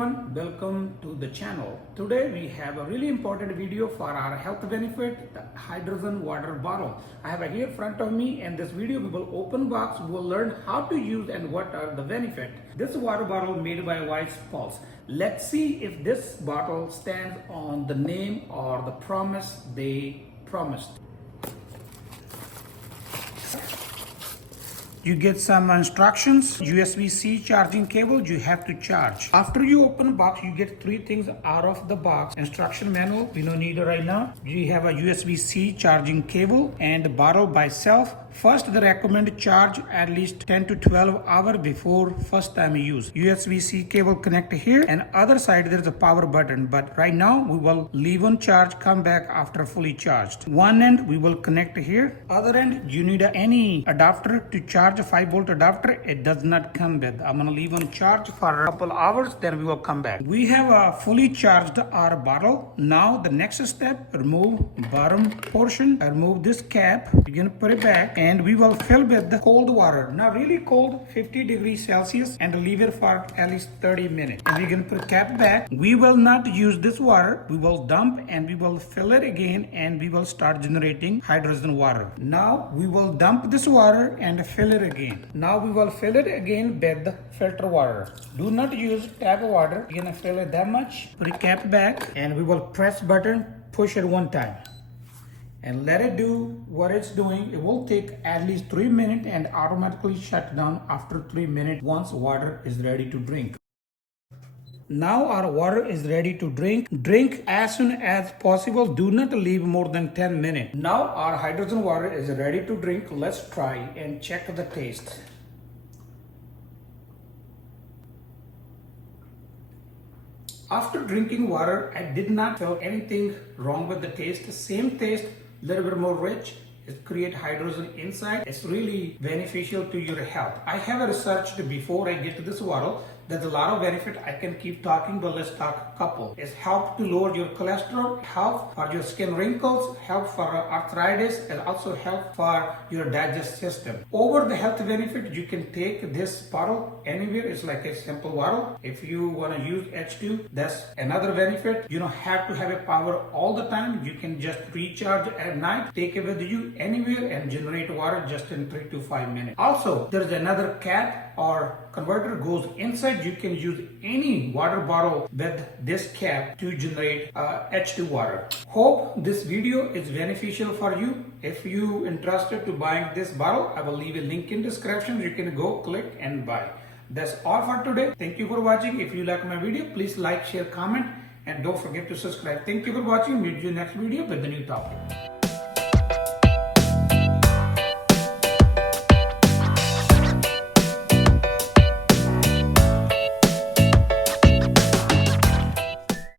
everyone, welcome to the channel. Today we have a really important video for our health benefit, the hydrogen water bottle. I have it here in front of me, and this video we will open box, we will learn how to use and what are the benefits. This water bottle made by WisePulse. Let's see if this bottle stands on the name or the promise they promised. You get some instructions, USB-C charging cable you have to charge. After you open the box, you get three things out of the box. Instruction manual, we don't need it right now. You have a USB-C charging cable and the bottle by itself. First, they recommend charge at least 10 to 12 hours before first time you use. USB-C cable connect here, and other side there's a power button, but right now we will leave on charge, come back after fully charged. One end we will connect here, other end you need any adapter to charge, a 5-volt adapter. It does not come with. I'm gonna leave on charge for a couple hours, then we will come back. We have fully charged our bottle. Now the next step, remove bottom portion, remove this cap, you're gonna put it back, and we will fill with the cold water. Now really cold, 50 degrees Celsius, and leave it for at least 30 minutes. And we're gonna put the cap back. We will not use this water. We will dump and we will fill it again, and we will start generating hydrogen water. Now we will dump this water and fill it again. Now we will fill it again with the filter water. Do not use tap water. We're gonna fill it that much. Put the cap back, and we will press button, push it one time, and let it do what it's doing. It will take at least 3 minutes and automatically shut down after 3 minutes once water is ready to drink. Now our water is ready to drink. Drink as soon as possible. Do not leave more than 10 minutes. Now our hydrogen water is ready to drink. Let's try and check the taste. After drinking water, I did not feel anything wrong with the taste. Same taste, a little bit more rich. It creates hydrogen inside. It's really beneficial to your health. I have researched before I get to this bottle. There's a lot of benefit. I can keep talking, but let's talk a couple. It's help to lower your cholesterol, help for your skin wrinkles, help for arthritis, and also help for your digestive system. Over the health benefit, you can take this bottle anywhere. It's like a simple bottle. If you want to use H2, that's another benefit. You don't have to have a power all the time. You can just recharge at night, take it with you anywhere, and generate water just in 3 to 5 minutes. Also, there's another cap or converter goes inside. You can use any water bottle with this cap to generate H2 water. Hope this video is beneficial for you. If you interested to buying this bottle, I will leave a link in description. You can go click and buy. That's all for today. Thank you for watching. If you like my video, please like, share, comment, and don't forget to subscribe. Thank you for watching. Meet you next video with a new topic.